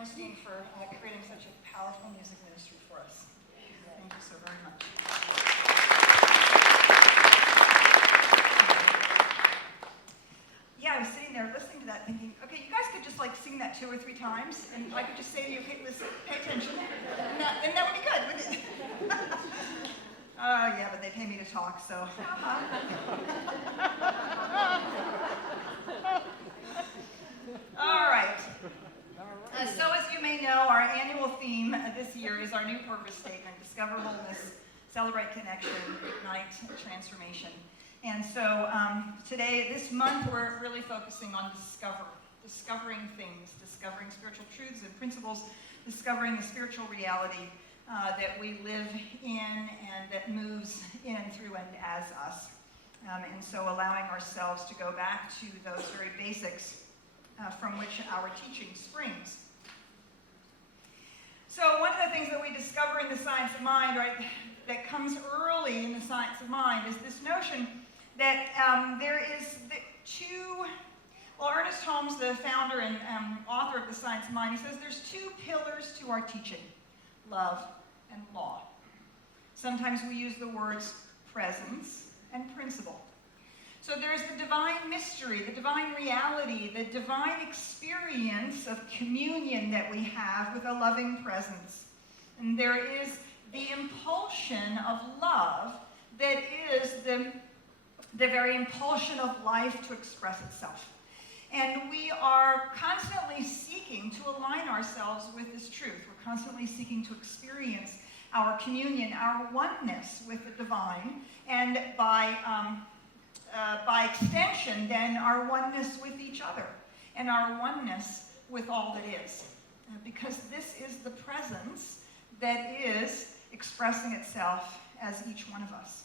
Bernstein for creating such a powerful music ministry for us. Thank you so very much. Yeah, I was sitting there listening to that thinking, okay, you guys could just like sing that 2 or 3 times, and I could just say to you, okay, listen, pay attention, and that would be good, wouldn't it? Yeah, but they pay me to talk, so. All right. So as you may know, our annual theme this year is our new purpose statement: discover wholeness, celebrate connection, ignite transformation. And so today, this month, we're really focusing on discovering things, discovering spiritual truths and principles, discovering the spiritual reality that we live in and that moves in, through, and as us. And so allowing ourselves to go back to those very basics from which our teaching springs. So one of the things that we discover in the science of mind, right, that comes early in the science of mind is this notion that there is Ernest Holmes, the founder and author of the science of mind, he says there's 2 pillars to our teaching: love and law. Sometimes we use the words presence and principle. So there's the divine mystery, the divine reality, the divine experience of communion that we have with a loving presence. And there is the impulsion of love that is the very impulsion of life to express itself. And we are constantly seeking to align ourselves with this truth. We're constantly seeking to experience our communion, our oneness with the divine, and by extension, then, our oneness with each other and our oneness with all that is. Because this is the presence that is expressing itself as each one of us.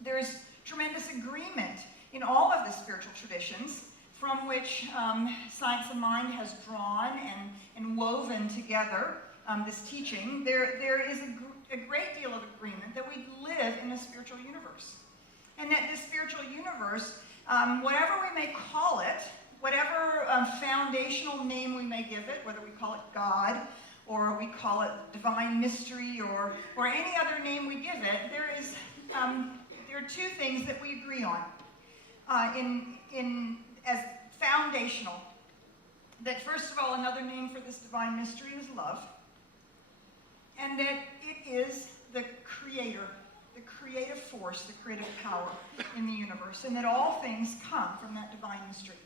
There's tremendous agreement in all of the spiritual traditions from which Science of Mind has drawn and woven together this teaching. There is a great deal of agreement that we live in a spiritual universe. And that this spiritual universe, whatever we may call it, whatever foundational name we may give it, whether we call it God, or we call it divine mystery, or any other name we give it, there are 2 things that we agree on as foundational. That first of all, another name for this divine mystery is love, and that it is the creator, the creative force, the creative power in the universe, and that all things come from that divine mystery,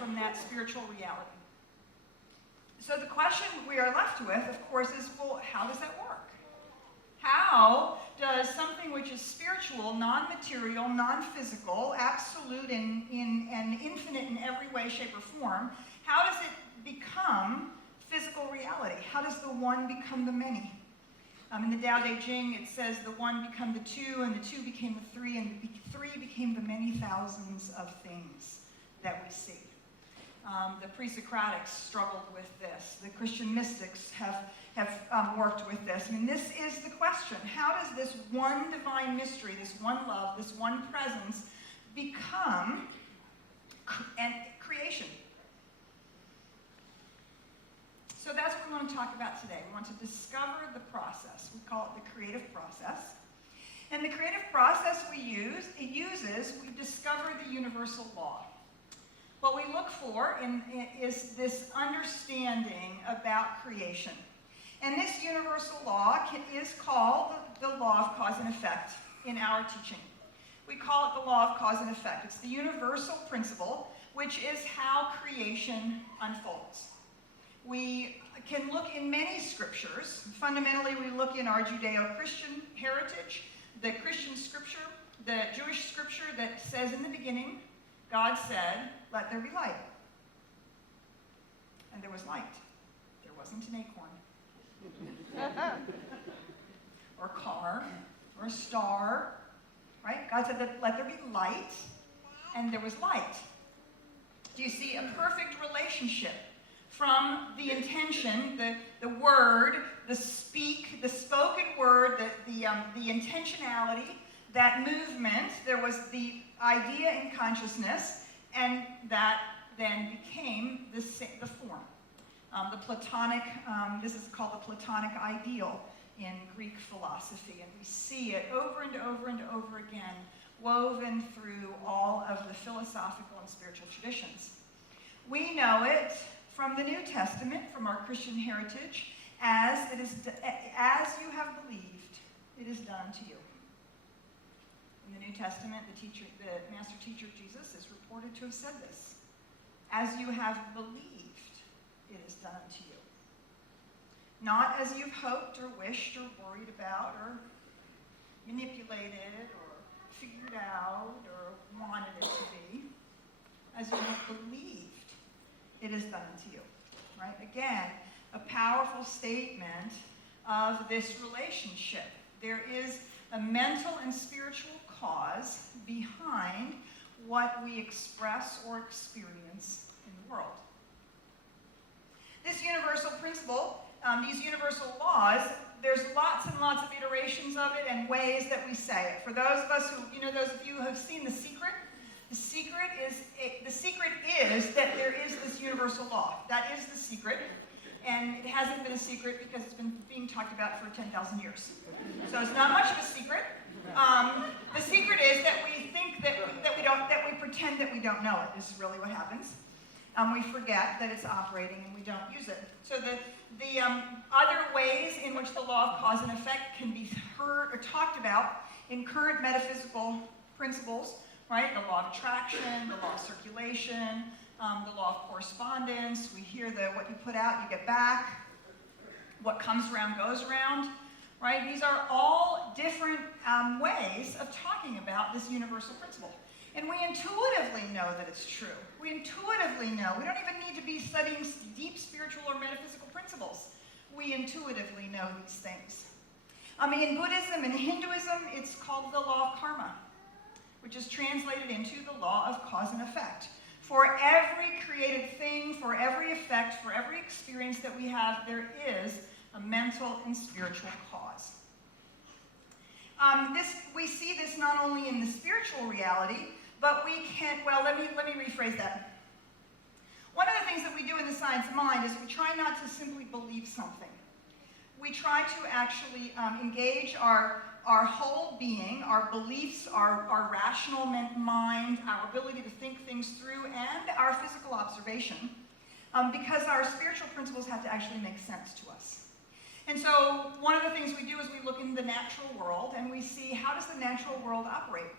from that spiritual reality. So the question we are left with, of course, is, well, how does that work? How does something which is spiritual, non-material, non-physical, absolute and infinite in every way, shape, or form, how does it become physical reality? How does the one become the many? In the Tao Te Ching, it says the one became the 2, and the 2 became the 3, and the 3 became the many thousands of things that we see. The pre-Socratics struggled with this. The Christian mystics have worked with this. I mean, this is the question. How does this one divine mystery, this one love, this one presence become creation? So that's what we want to talk about today. We want to discover the process. We call it the creative process. And the creative process we discover the universal law. What we look for is this understanding about creation. And this universal law is called the law of cause and effect in our teaching. We call it the law of cause and effect. It's the universal principle, which is how creation unfolds. We can look in many scriptures. Fundamentally, we look in our Judeo-Christian heritage, the Christian scripture, the Jewish scripture that says in the beginning, God said, "Let there be light." And there was light. There wasn't an acorn. Or a car, or a star, right? God said that let there be light, and there was light. Do you see a perfect relationship from the intention, the word, the spoken word, the intentionality, that movement? There was the idea in consciousness, and that then became the form. The Platonic, this is called the Platonic ideal in Greek philosophy, and we see it over and over and over again, woven through all of the philosophical and spiritual traditions. We know it from the New Testament, from our Christian heritage, as you have believed, it is done to you. In the New Testament, the master teacher Jesus is reported to have said this. As you have believed, it is done to you. Not as you've hoped or wished or worried about or manipulated or figured out or wanted it to be. As you have believed, it is done to you. Right? Again, a powerful statement of this relationship. There is a mental and spiritual cause behind what we express or experience in the world. This universal principle, these universal laws, there's lots and lots of iterations of it and ways that we say it. For those of us who, those of you who have seen The Secret, the secret is that there is this universal law. That is the secret. And it hasn't been a secret because it's been being talked about for 10,000 years. So it's not much of a secret. The secret is that we think that we pretend that we don't know it. This is really what happens. We forget that it's operating and we don't use it. So the other ways in which the law of cause and effect can be heard or talked about in current metaphysical principles, right? The law of attraction, the law of circulation, the law of correspondence. We hear what you put out, you get back. What comes around goes around, right? These are all different ways of talking about this universal principle. And we intuitively know that it's true. We intuitively know. We don't even need to be studying deep spiritual or metaphysical principles. We intuitively know these things. In Buddhism and Hinduism, it's called the law of karma, which is translated into the law of cause and effect. For every created thing, for every effect, for every experience that we have, there is a mental and spiritual cause. We see this not only in the spiritual reality, but we can, let me rephrase that. One of the things that we do in the science of mind is we try not to simply believe something. We try to actually engage our whole being, our beliefs, our rational mind, our ability to think things through, and our physical observation, because our spiritual principles have to actually make sense to us. And so one of the things we do is we look in the natural world and we see how does the natural world operate.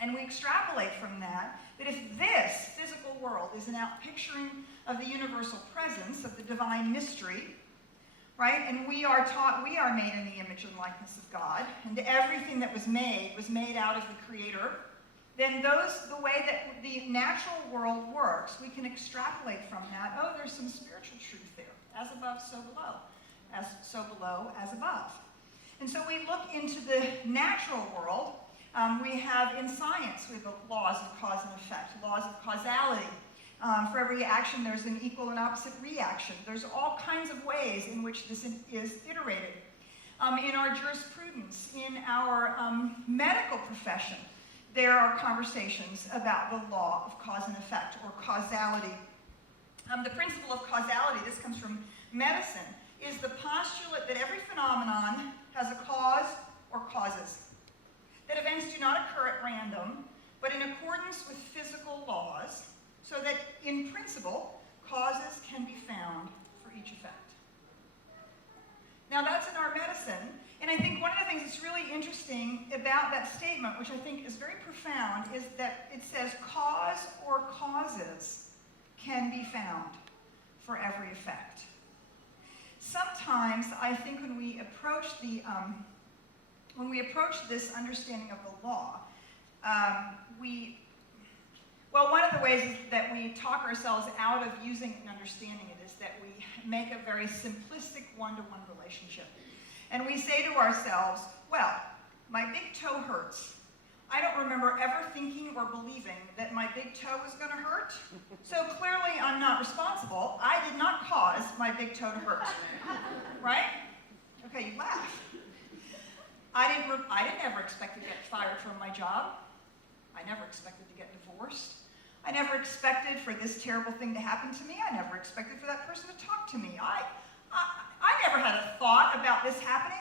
And we extrapolate from that if this physical world is an outpicturing of the universal presence of the divine mystery, right? And we are made in the image and likeness of God, and everything that was made out of the Creator, then the way that the natural world works, we can extrapolate from that, there's some spiritual truth there. As above, so below. As so below, as above. And so we look into the natural world. We have in science, we have the laws of cause and effect, laws of causality. For every action, there's an equal and opposite reaction. There's all kinds of ways in which this is iterated. In our jurisprudence, in our medical profession, there are conversations about the law of cause and effect, or causality. The principle of causality, this comes from medicine, is the postulate that every phenomenon has a cause or causes. That events do not occur at random, but in accordance with physical laws, so that in principle, causes can be found for each effect. Now that's in our medicine, and I think one of the things that's really interesting about that statement, which I think is very profound, is that it says cause or causes can be found for every effect. Sometimes I think when we approach this understanding of the law, one of the ways is that we talk ourselves out of using and understanding it is that we make a very simplistic one-to-one relationship. And we say to ourselves, well, my big toe hurts. I don't remember ever thinking or believing that my big toe was going to hurt, so clearly I'm not responsible. I did not cause my big toe to hurt, right? Okay, you laugh. I didn't ever expect to get fired from my job. I never expected to get divorced. I never expected for this terrible thing to happen to me. I never expected for that person to talk to me. I never had a thought about this happening.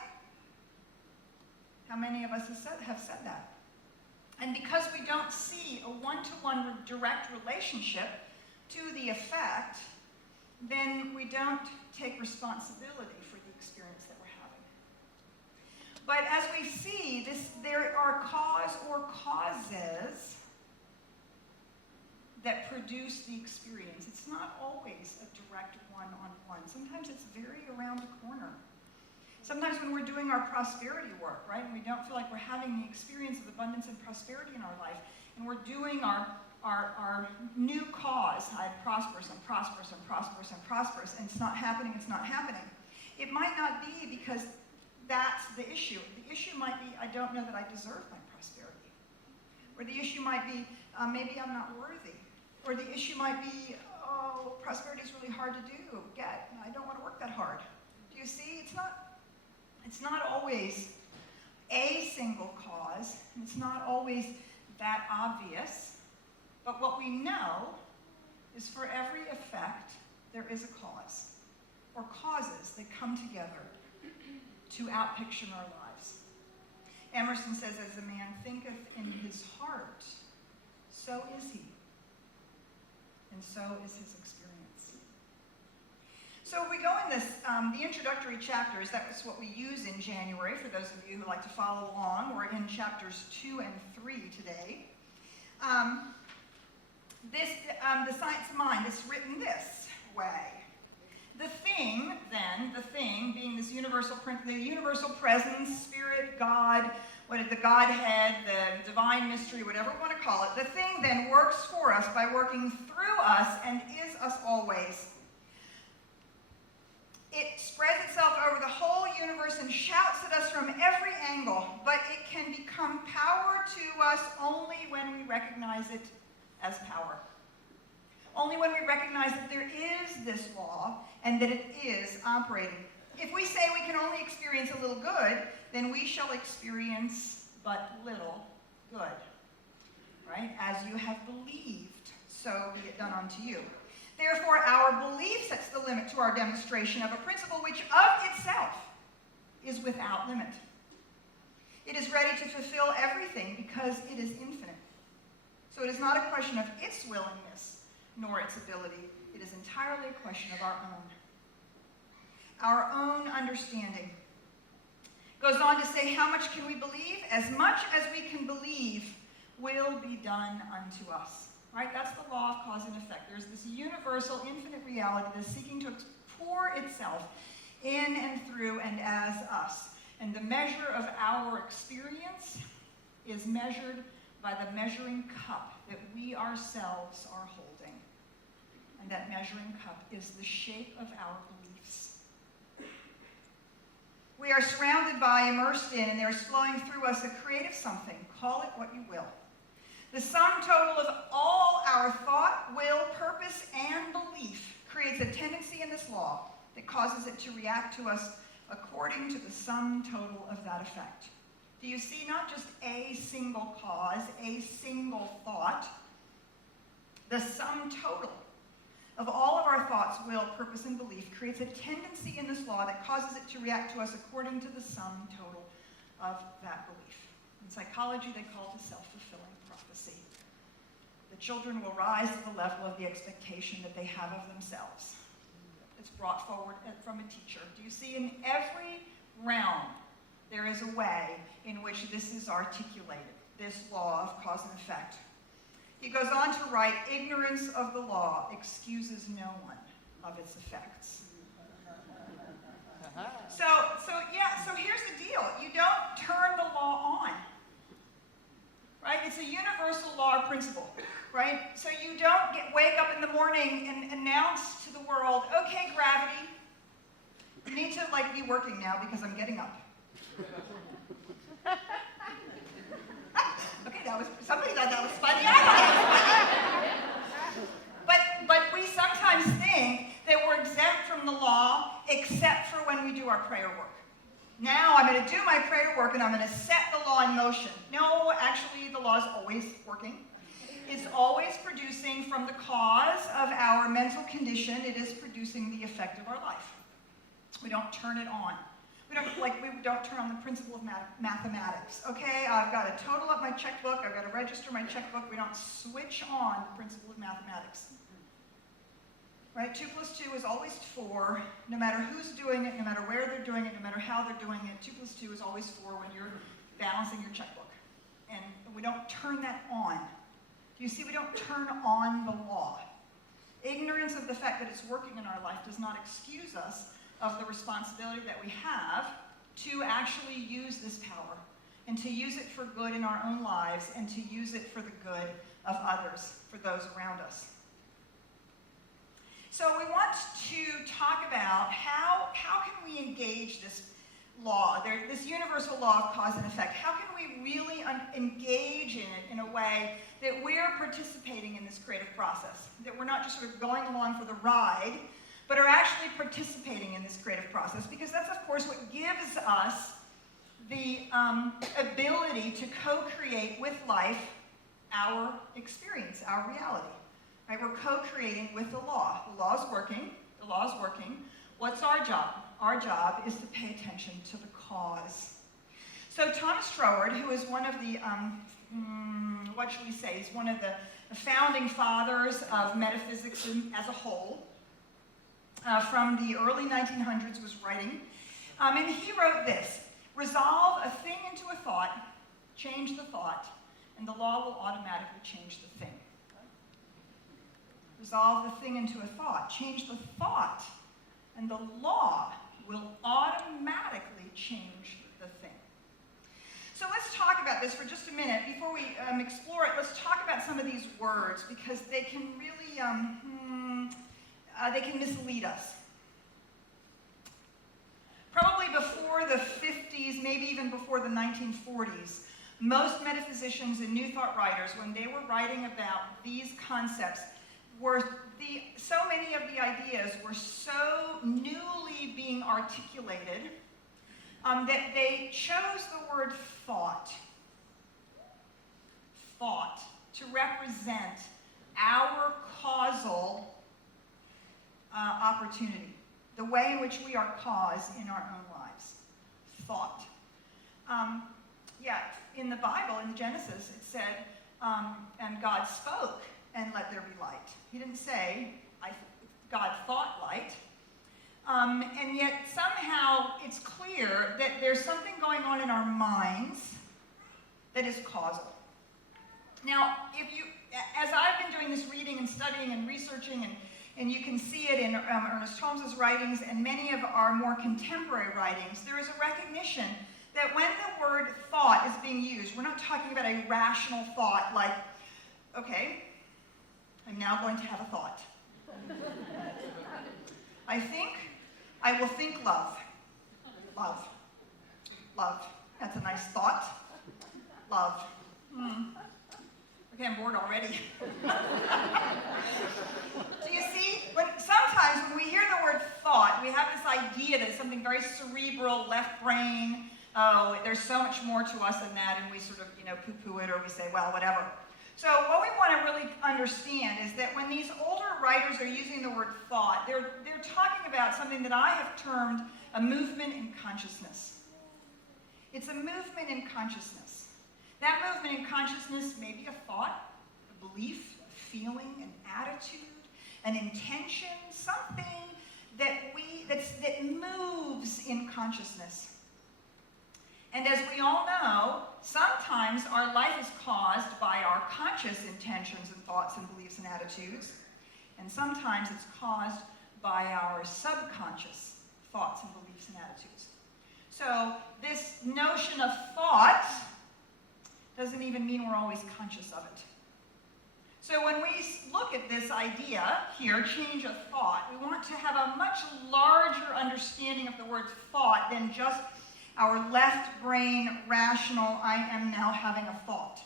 How many of us have said that? And because we don't see a one-to-one direct relationship to the effect, then we don't take responsibility for the experience that we're having. But as we see, there are cause or causes that produce the experience. It's not always a direct one-on-one. Sometimes it's very around the corner. Sometimes when we're doing our prosperity work, right, and we don't feel like we're having the experience of abundance and prosperity in our life, and we're doing our new cause, I'm prosperous and prosperous and prosperous and prosperous, and it's not happening, it might not be because that's the issue. The issue might be, I don't know that I deserve my prosperity. Or the issue might be, maybe I'm not worthy. Or the issue might be, oh, prosperity is really hard to get. I don't want to work that hard. Do you see? It's not always a single cause. It's not always that obvious. But what we know is for every effect, there is a cause, or causes that come together to outpicture our lives. Emerson says, as a man thinketh in his heart, so is he. And so is his experience. So if we go in this, the introductory chapters, that's what we use in January, for those of you who like to follow along. We're in chapters 2 and 3 today. The science of mind is written this way. The thing, then, being this universal presence, spirit, God, the Godhead, the divine mystery, whatever we want to call it, the thing then works for us by working through us and is us always. It spreads itself over the whole universe and shouts at us from every angle, but it can become power to us only when we recognize it as power. Only when we recognize that there is this law and that it is operating. If we say we can only experience a little good, then we shall experience but little good. Right? As you have believed, so be it done unto you. Therefore, our belief sets the limit to our demonstration of a principle which of itself is without limit. It is ready to fulfill everything because it is infinite. So it is not a question of its willingness nor its ability. It is entirely a question of our own understanding. Goes on to say, how much can we believe? As much as we can believe will be done unto us. Right? That's the law of cause and effect. There's this universal, infinite reality that's seeking to pour itself in and through and as us. And the measure of our experience is measured by the measuring cup that we ourselves are holding. And that measuring cup is the shape of our beliefs. We are surrounded by, immersed in, and there is flowing through us a creative something. Call it what you will. The sum total of all our thought, will, purpose, and belief creates a tendency in this law that causes it to react to us according to the sum total of that effect. Do you see not just a single cause, a single thought? The sum total of all of our thoughts, will, purpose, and belief creates a tendency in this law that causes it to react to us according to the sum total of that belief. In psychology, they call it a self-fulfilling prophecy. The children will rise to the level of the expectation that they have of themselves. It's brought forward from a teacher. Do you see, in every realm, there is a way in which this is articulated, this law of cause and effect. He goes on to write, ignorance of the law excuses no one of its effects. So here's the deal. You don't turn the law on. Right? It's a universal law or principle. Right? So you don't wake up in the morning and announce to the world, okay, gravity, you need to be working now because I'm getting up. Okay, somebody thought that was funny. I thought it was funny. But we sometimes think that we're exempt from the law except for when we do our prayer work. Now I'm going to do my prayer work and I'm going to set the law in motion. No, actually the law is always working. It's always producing from the cause of our mental condition. It is producing the effect of our life. We don't turn it on. We don't turn on the principle of mathematics. Okay, I've got to total up my checkbook. I've got to register my checkbook. We don't switch on the principle of mathematics. Right? 2 plus 2 is always 4, no matter who's doing it, no matter where they're doing it, no matter how they're doing it. 2 plus 2 is always 4 when you're balancing your checkbook. And we don't turn that on. Do you see, we don't turn on the law. Ignorance of the fact that it's working in our life does not excuse us of the responsibility that we have to actually use this power and to use it for good in our own lives and to use it for the good of others, for those around us. So we want to talk about how can we engage this law, this universal law of cause and effect. How can we really engage in it in a way that we're participating in this creative process, that we're not just sort of going along for the ride, but are actually participating in this creative process, because that's, of course, what gives us the ability to co-create with life our experience, our reality. Right? We're co-creating with the law. The law is working. The law is working. What's our job? Our job is to pay attention to the cause. So Thomas Troward, who is one of the, what should we say, he's one of the founding fathers of metaphysics as a whole, from the early 1900s was writing, and he wrote this: resolve a thing into a thought, change the thought, and the law will automatically change the thing. Resolve the thing into a thought, change the thought, and the law will automatically change the thing. So let's talk about this for just a minute. Before we explore it, let's talk about some of these words, because they can really, they can mislead us. Probably before the 50s, maybe even before the 1940s, most metaphysicians and New Thought writers, when they were writing about these concepts, so many of the ideas were so newly being articulated that they chose the word thought to represent our causal opportunity, the way in which we are cause in our own lives. Thought. In the Bible, in Genesis, it said, and God spoke, and let there be light. He didn't say, God thought light. And yet somehow it's clear that there's something going on in our minds that is causal. Now, as I've been doing this reading and studying and researching, and you can see it in Ernest Holmes's writings and many of our more contemporary writings, there is a recognition that when the word thought is being used, we're not talking about a rational thought like, okay, I'm now going to have a thought. I think I will think love. Love. Love. That's a nice thought. Love. Okay, I'm bored already. Do you see? Sometimes when we hear the word thought, we have this idea that it's something very cerebral, left brain. Oh, there's so much more to us than that, and we sort of, poo-poo it, or we say, well, whatever. So what we want to really understand is that when these older writers are using the word thought, they're talking about something that I have termed a movement in consciousness. It's a movement in consciousness. That movement in consciousness may be a thought, a belief, a feeling, an attitude, an intention, something that moves in consciousness. And as we all know, sometimes our life is caused by our conscious intentions and thoughts and beliefs and attitudes, and sometimes it's caused by our subconscious thoughts and beliefs and attitudes. So this notion of thought doesn't even mean we're always conscious of it. So when we look at this idea here, change of thought, we want to have a much larger understanding of the word thought than just our left brain rational, I am now having a thought.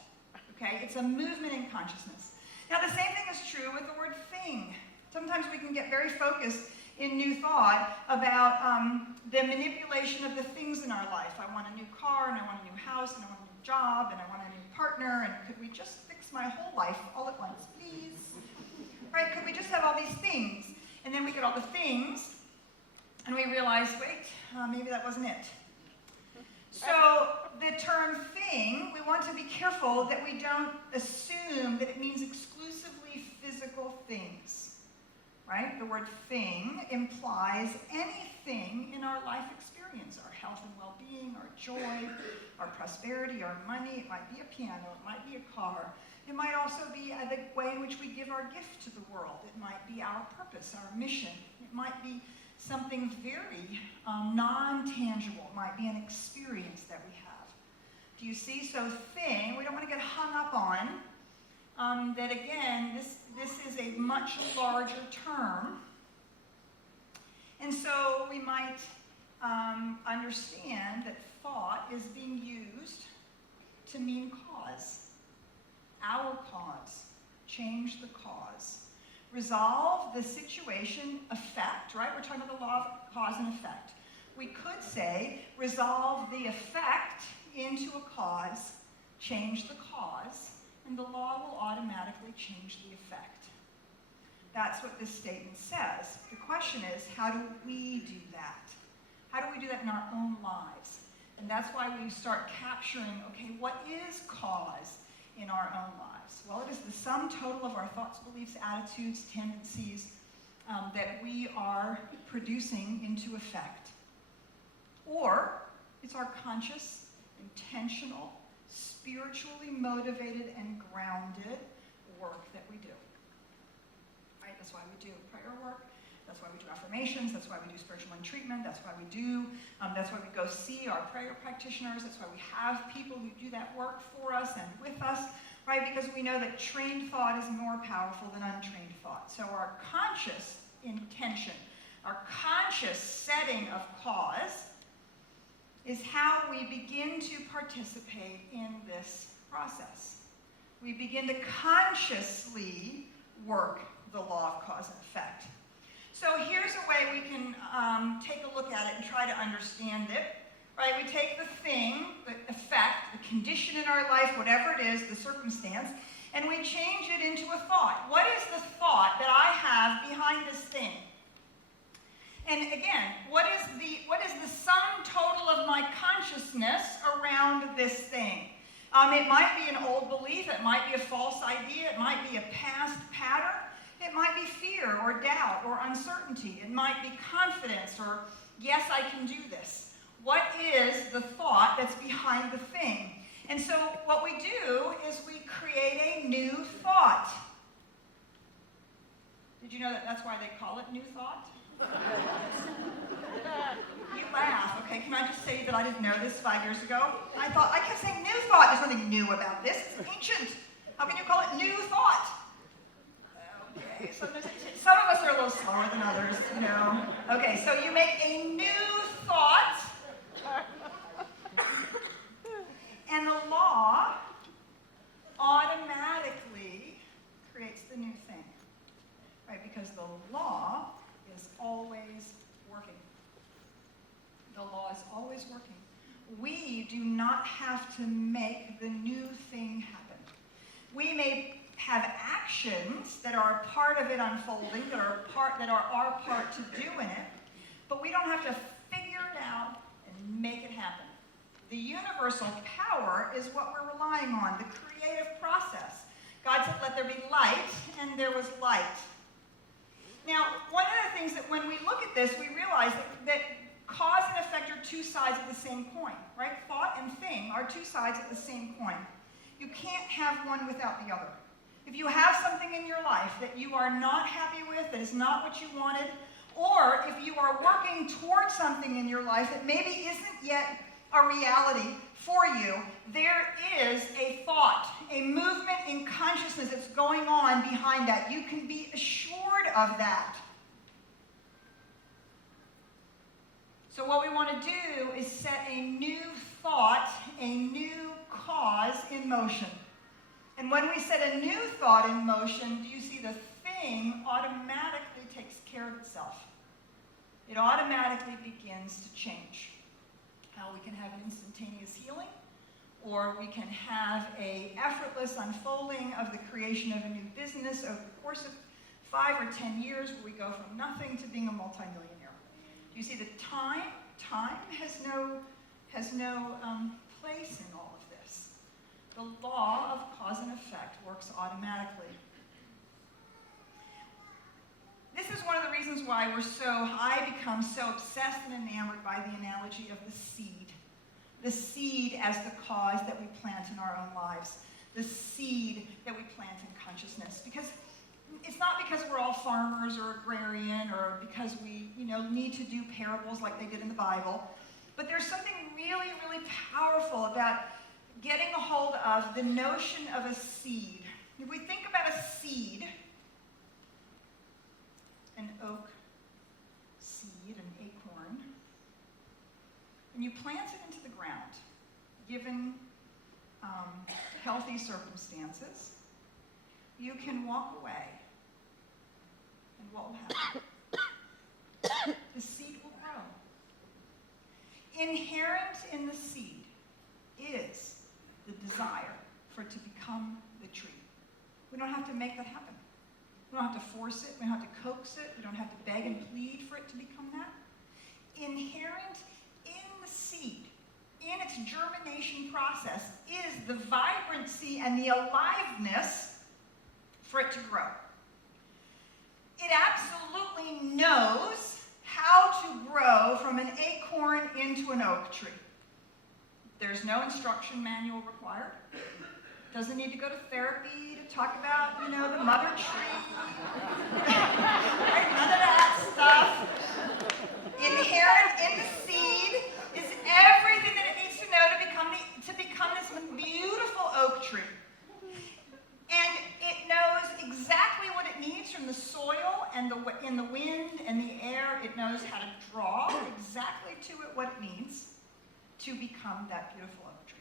Okay? It's a movement in consciousness. Now the same thing is true with the word thing. Sometimes we can get very focused in New Thought about the manipulation of the things in our life. I want a new car, and I want a new house, and I want a new job, and I want a new partner, and could we just fix fix my whole life all at once, please? Right? Could we just have all these things? And then we get all the things, and we realize, wait, maybe that wasn't it. So the term thing, we want to be careful that we don't assume that it means exclusively physical things. Right? The word thing implies anything in our life experience, our health and well-being, our joy, our prosperity, our money. It might be a piano, it might be a car. It might also be the way in which we give our gift to the world. It might be our purpose, our mission. It might be something very non-tangible. It might be an experience that we have. Do you see? So thing, we don't want to get hung up on that again, this is a much larger term. And so we might understand that thought is being used to mean cause. Our cause. Change the cause. Resolve the situation, effect, right? We're talking about the law of cause and effect. We could say resolve the effect into a cause, change the cause, and the law will automatically change the effect. That's what this statement says. The question is, how do we do that? How do we do that in our own lives? And that's why we start capturing, okay, what is cause in our own lives? Well, it is the sum total of our thoughts, beliefs, attitudes, tendencies that we are producing into effect. Or it's our conscious, intentional, spiritually motivated and grounded work that we do. Right? That's why we do prayer work. That's why we do affirmations. That's why we do spiritual mind treatment. That's why we do. That's why we go see our prayer practitioners. That's why we have people who do that work for us and with us, right? Because we know that trained thought is more powerful than untrained thought. So our conscious intention, our conscious setting of cause is how we begin to participate in this process. We begin to consciously work the law of cause and effect. So here's a way we can take a look at it and try to understand it. Right? We take the thing, the effect, the condition in our life, whatever it is, the circumstance, and we change it into a thought. What is the thought that I have behind this thing? And again, what is the sum total of my consciousness around this thing? It might be an old belief, it might be a false idea, it might be a past pattern, it might be fear or doubt or uncertainty, it might be confidence or yes, I can do this. What is the thought that's behind the thing? And so what we do is we create a new thought. Did you know that that's why they call it new thought? You laugh, okay? Can I just say that I didn't know this 5 years ago? I kept saying new thought. There's nothing new about this. It's ancient. How can you call it new thought? Okay, some of us are a little slower than others, you know. Okay, so you make a new thought, and the law automatically creates the new thing, right? Because the law is always working. The law is always working. We do not have to make the new thing happen. We may have actions that are a part of it unfolding, that are our part to do in it, but we don't have to figure it out and make it happen. The universal power is what we're relying on, the creative process. God said, let there be light, and there was light. Now, one of the things that when we look at this, we realize that cause and effect are two sides of the same coin, right? Thought and thing are two sides of the same coin. You can't have one without the other. If you have something in your life that you are not happy with, that is not what you wanted, or if you are working towards something in your life that maybe isn't yet a reality for you, there is a thought, a movement in consciousness that's going on behind that. You can be assured of that. So what we want to do is set a new thought, a new cause in motion. And when we set a new thought in motion, do you see the thing automatically takes care of itself? It automatically begins to change. How we can have an instantaneous healing, or we can have an effortless unfolding of the creation of a new business over the course of 5 or 10 years, where we go from nothing to being a multimillionaire. Do you see that time has no place in all of this? The law of cause and effect works automatically. This is one of the reasons why I become so obsessed and enamored by the analogy of the seed. The seed as the cause that we plant in our own lives. The seed that we plant in consciousness. Because it's not because we're all farmers or agrarian or because we, need to do parables like they did in the Bible. But there's something really, really powerful about getting a hold of the notion of a seed. If we think about a seed, an oak seed, an acorn, and you plant it into the ground, given healthy circumstances, you can walk away, and what will happen? The seed will grow. Inherent in the seed is the desire for it to become the tree. We don't have to make that happen. We don't have to force it. We don't have to coax it. We don't have to beg and plead for it to become that. Inherent in the seed, in its germination process, is the vibrancy and the aliveness for it to grow. It absolutely knows how to grow from an acorn into an oak tree. There's no instruction manual required. Doesn't need to go to therapy to talk about, the mother tree. Right? None of that stuff. Inherent in the seed is everything that it needs to know to become this beautiful oak tree. And it knows exactly what it needs from the soil and in the wind and the air. It knows how to draw exactly to it what it needs to become that beautiful oak tree.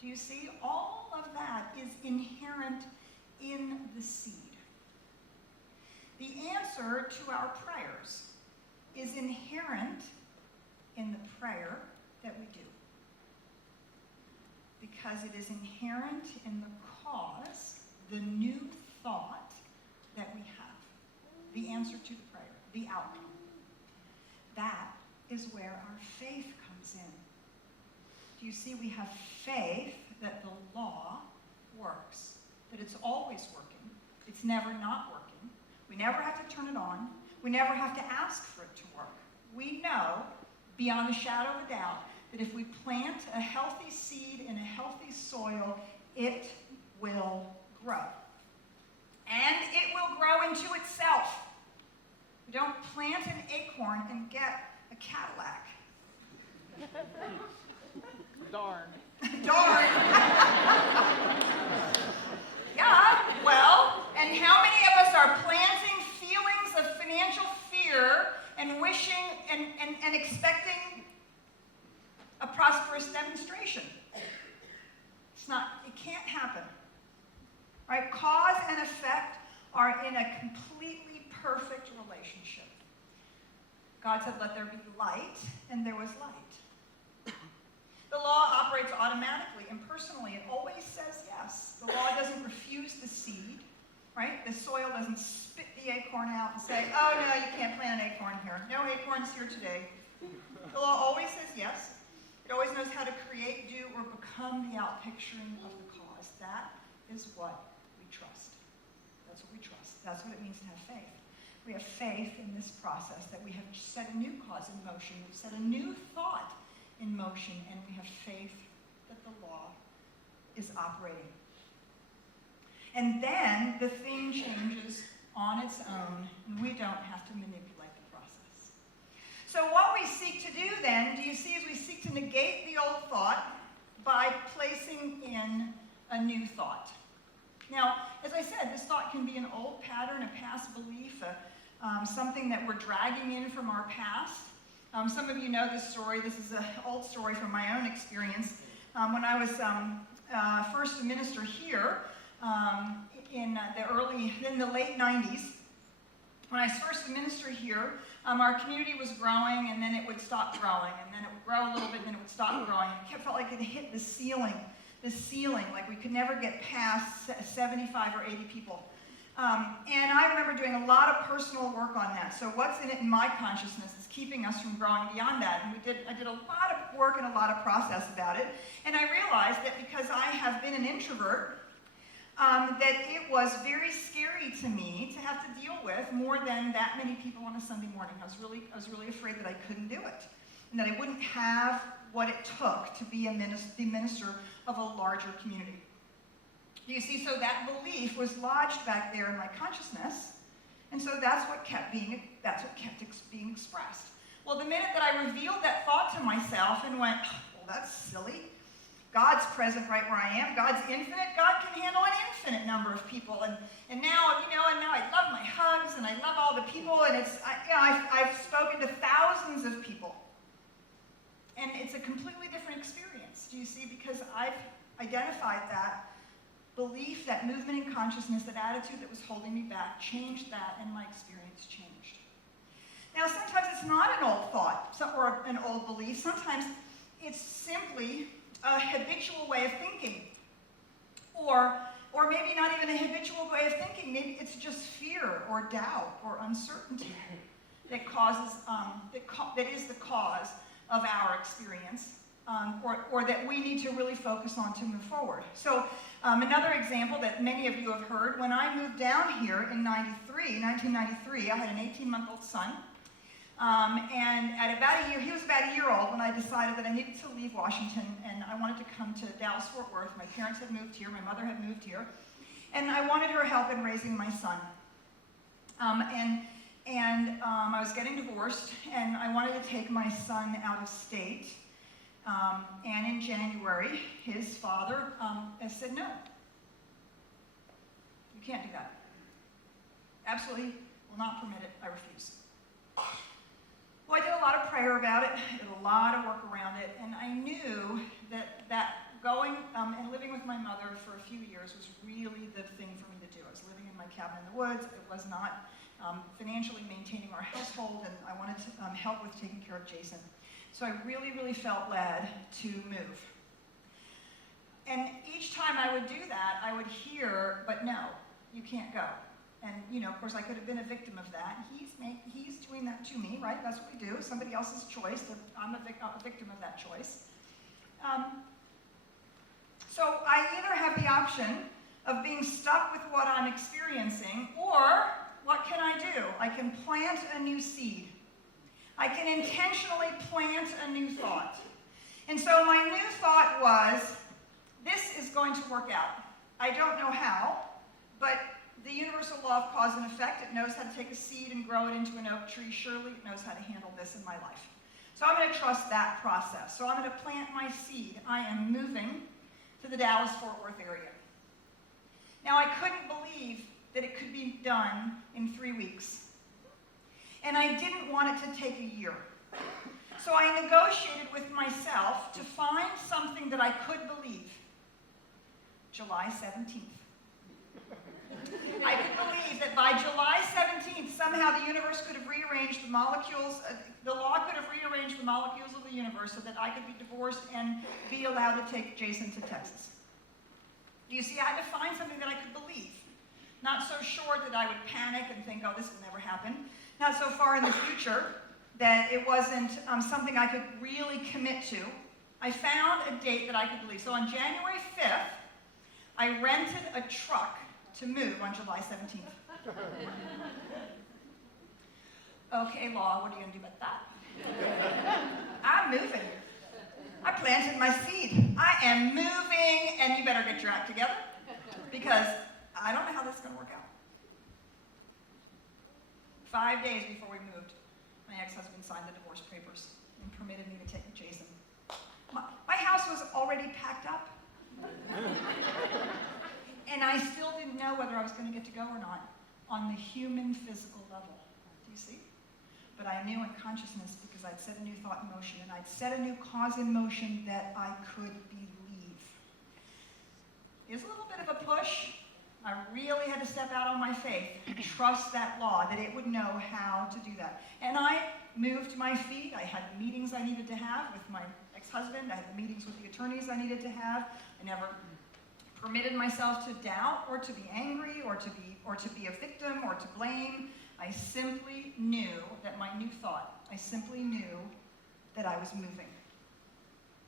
Do you see? All of that is inherent in the seed. The answer to our prayers is inherent in the prayer that we do. Because it is inherent in the cause, the new thought that we have. The answer to the prayer, the outcome. That is where our faith comes in. Do you see? We have faith that the law works, that it's always working. It's never not working. We never have to turn it on. We never have to ask for it to work. We know, beyond a shadow of a doubt, that if we plant a healthy seed in a healthy soil, it will grow. And it will grow into itself. We don't plant an acorn and get a Cadillac. Darn. Darn. Yeah, well, and how many of us are planting feelings of financial fear and wishing and expecting a prosperous demonstration? It can't happen. Right? Cause and effect are in a completely perfect relationship. God said, let there be light, and there was light. The law operates automatically, impersonally. It always says yes. The law doesn't refuse the seed, right? The soil doesn't spit the acorn out and say, oh, no, you can't plant an acorn here. No acorns here today. The law always says yes. It always knows how to create, do, or become the outpicturing of the cause. That is what we trust. That's what we trust. That's what it means to have faith. We have faith in this process, that we have set a new cause in motion. We've set a new thought in motion, and we have faith that the law is operating. And then the thing changes on its own, and we don't have to manipulate the process. So what we seek to do then, do you see, is we seek to negate the old thought by placing in a new thought. Now, as I said, this thought can be an old pattern, a past belief, something that we're dragging in from our past. Some of you know this story. This is an old story from my own experience. When I was first a minister here in the late 90s, When I was first a minister here, our community was growing, and then it would stop growing, and then it would grow a little bit, and then it would stop growing. And it felt like it hit the ceiling, like we could never get past 75 or 80 people. And I remember doing a lot of personal work on that. So what's in it in my consciousness is keeping us from growing beyond that. And I did a lot of work and a lot of process about it. And I realized that because I have been an introvert, that it was very scary to me to have to deal with more than that many people on a Sunday morning. I was really afraid that I couldn't do it, and that I wouldn't have what it took to be the minister of a larger community. You see, so that belief was lodged back there in my consciousness, and so that's what kept being expressed. Well, the minute that I revealed that thought to myself and went, well, that's silly. God's present right where I am. God's infinite. God can handle an infinite number of people. And now, now I love my hugs, and I love all the people, and I've spoken to thousands of people. And it's a completely different experience, do you see? Because I've identified that belief, that movement in consciousness, that attitude that was holding me back, changed that, and my experience changed. Now, sometimes it's not an old thought or an old belief. Sometimes it's simply a habitual way of thinking, or maybe not even a habitual way of thinking. Maybe it's just fear or doubt or uncertainty that causes that is the cause of our experience, or that we need to really focus on to move forward. So another example that many of you have heard: when I moved down here in 1993, I had an 18-month-old son. And at about a year, he was about a year old when I decided that I needed to leave Washington, and I wanted to come to Dallas-Fort Worth. My parents had moved here, my mother had moved here, and I wanted her help in raising my son. I was getting divorced, and I wanted to take my son out of state. And in January, his father said, no, you can't do that. Absolutely will not permit it. I refuse. Well, I did a lot of prayer about it, I did a lot of work around it, and I knew that going and living with my mother for a few years was really the thing for me to do. I was living in my cabin in the woods. It was not financially maintaining our household, and I wanted to help with taking care of Jason. So I really, really felt led to move. And each time I would do that, I would hear, but no, you can't go. And, of course, I could have been a victim of that. He's doing that to me, right? That's what we do. Somebody else's choice. I'm a victim of that choice. So I either have the option of being stuck with what I'm experiencing, or what can I do? I can plant a new seed. I can intentionally plant a new thought. And so my new thought was, this is going to work out. I don't know how, but the universal law of cause and effect, it knows how to take a seed and grow it into an oak tree. Surely it knows how to handle this in my life. So I'm going to trust that process. So I'm going to plant my seed. I am moving to the Dallas-Fort Worth area. Now, I couldn't believe that it could be done in 3 weeks. And I didn't want it to take a year. So I negotiated with myself to find something that I could believe. July 17th. I could believe that by July 17th, somehow the universe could have rearranged the molecules, the law could have rearranged the molecules of the universe so that I could be divorced and be allowed to take Jason to Texas. You see, I had to find something that I could believe. Not so sure that I would panic and think, oh, this will never happen. Not so far in the future that it wasn't something I could really commit to. I found a date that I could believe. So on January 5th, I rented a truck to move on July 17th. Okay, law, what are you going to do about that? I'm moving. I planted my seed. I am moving, and you better get your act together, because I don't know how this is going to work out. 5 days before we moved, my ex-husband signed the divorce papers and permitted me to take Jason. My house was already packed up. And I still didn't know whether I was going to get to go or not on the human physical level. Do you see? But I knew in consciousness, because I'd set a new thought in motion, and I'd set a new cause in motion, that I could believe. It was a little bit of a push, I really had to step out on my faith and trust that law, that it would know how to do that. And I moved my feet. I had the meetings I needed to have with my ex-husband. I had the meetings with the attorneys I needed to have. I never permitted myself to doubt or to be angry or to be a victim or to blame. I simply knew that I simply knew that I was moving.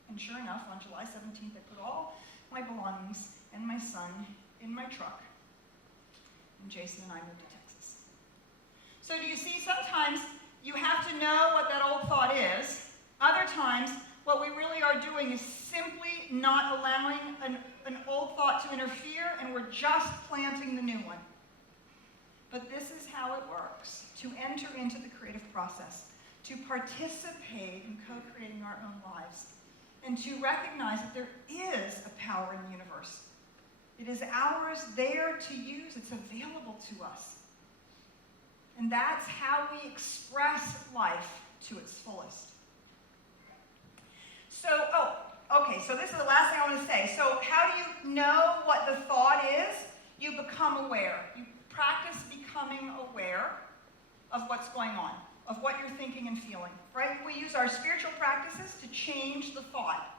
And sure enough, on July 17th, I put all my belongings and my son in my truck. And Jason and I moved to Texas. So do you see, sometimes you have to know what that old thought is. Other times, what we really are doing is simply not allowing an old thought to interfere, and we're just planting the new one. But this is how it works, to enter into the creative process, to participate in co-creating our own lives, and to recognize that there is a power in the universe. It is ours, there to use. It's available to us. And that's how we express life to its fullest. So, so this is the last thing I want to say. So how do you know what the thought is? You become aware. You practice becoming aware of what's going on, of what you're thinking and feeling, right? We use our spiritual practices to change the thought.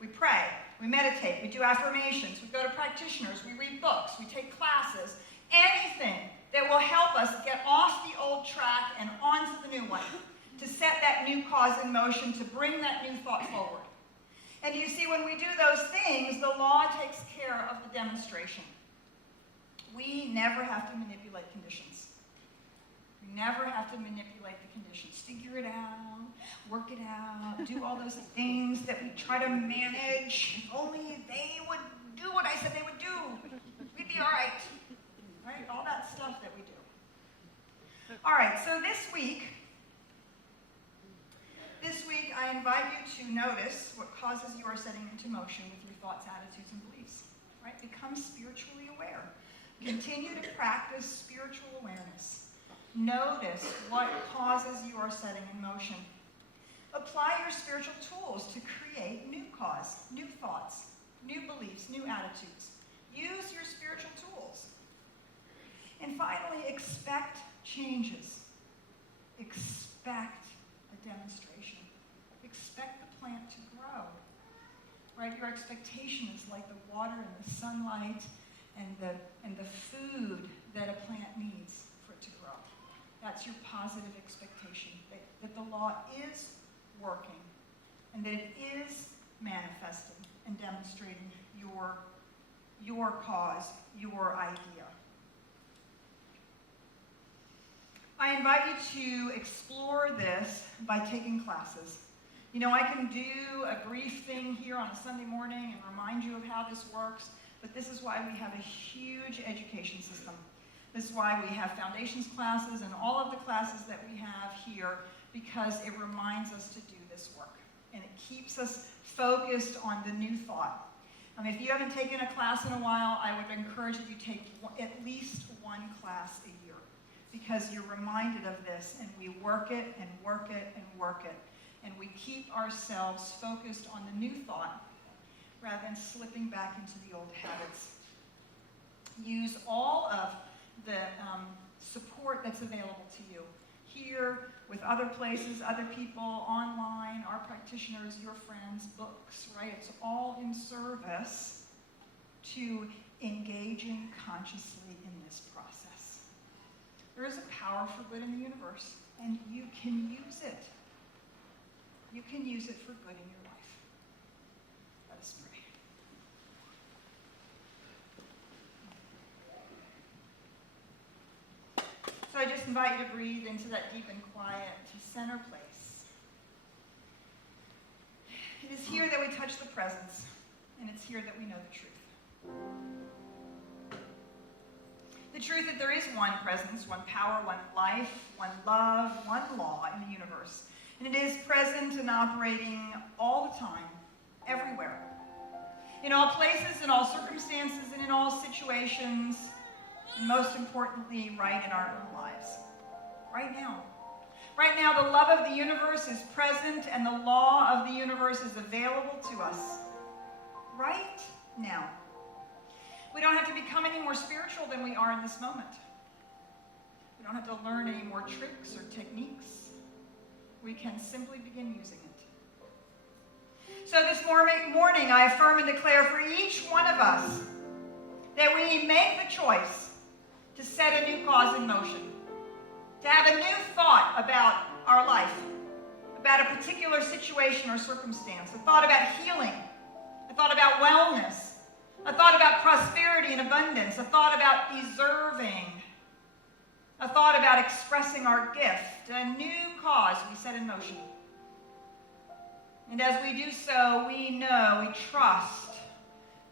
We pray, we meditate, we do affirmations, we go to practitioners, we read books, we take classes, anything that will help us get off the old track and onto the new one, to set that new cause in motion, to bring that new thought forward. And you see, when we do those things, the law takes care of the demonstration. We never have to manipulate conditions. We never have to manipulate the conditions. Figure it out, work it out, do all those things that we try to manage. If only they would do what I said they would do, we'd be all right. Right? All that stuff that we do. All right, so this week, I invite you to notice what causes you are setting into motion with your thoughts, attitudes, and beliefs. Right? Become spiritually aware. Continue to practice spiritual awareness. Notice what causes you are setting in motion. Apply your spiritual tools to create new cause, new thoughts, new beliefs, new attitudes. Use your spiritual tools. And finally, expect changes. Expect a demonstration. Expect the plant to grow. Right? Your expectation is like the water and the sunlight and the food that a plant needs for it to grow. That's your positive expectation, that the law is working and that it is manifesting and demonstrating your cause, your idea. I invite you to explore this by taking classes. You know, I can do a brief thing here on a Sunday morning and remind you of how this works, but this is why we have a huge education system. This is why we have foundations classes and all of the classes that we have here, because it reminds us to do this work. And it keeps us focused on the new thought. If you haven't taken a class in a while, I would encourage that you take at least one class a year, because you're reminded of this, and we work it and work it and work it. And we keep ourselves focused on the new thought rather than slipping back into the old habits. Use all of the support that's available to you here, with other places, other people, online, our practitioners, your friends, books, right? It's all in service to engaging consciously in this process. There is a power for good in the universe, and you can use it. You can use it for good in your life. Let us pray. So I just invite you to breathe into that deep and quiet center place. It is here that we touch the presence, and it's here that we know the truth. The truth that there is one presence, one power, one life, one love, one law in the universe. And it is present and operating all the time, everywhere. In all places, in all circumstances, and in all situations, and most importantly, right in our own lives. Right now. Right now, the love of the universe is present, and the law of the universe is available to us. Right now. We don't have to become any more spiritual than we are in this moment. We don't have to learn any more tricks or techniques. We can simply begin using it. So this morning, I affirm and declare for each one of us that we make the choice to set a new cause in motion, to have a new thought about our life, about a particular situation or circumstance, a thought about healing, a thought about wellness, a thought about prosperity and abundance, a thought about deserving, a thought about expressing our gift, a new cause we set in motion. And as we do so, we know, we trust,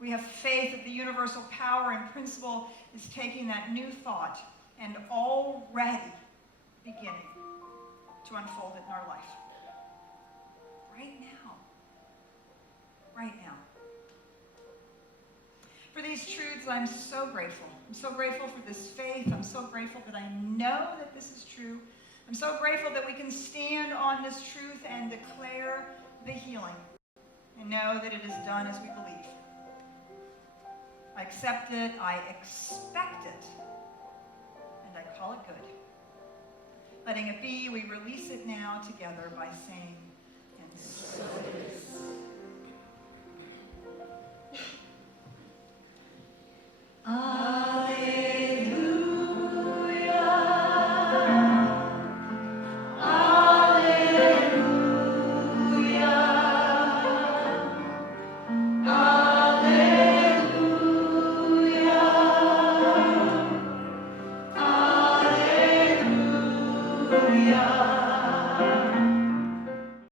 we have faith that the universal power and principle is taking that new thought and already beginning to unfold it in our life. Right now. Right now. For these truths, I'm so grateful. I'm so grateful for this faith. I'm so grateful that I know that this is true. I'm so grateful that we can stand on this truth and declare the healing and know that it is done as we believe. I accept it, I expect it, and I call it good. Letting it be, we release it now together by saying, and so it is.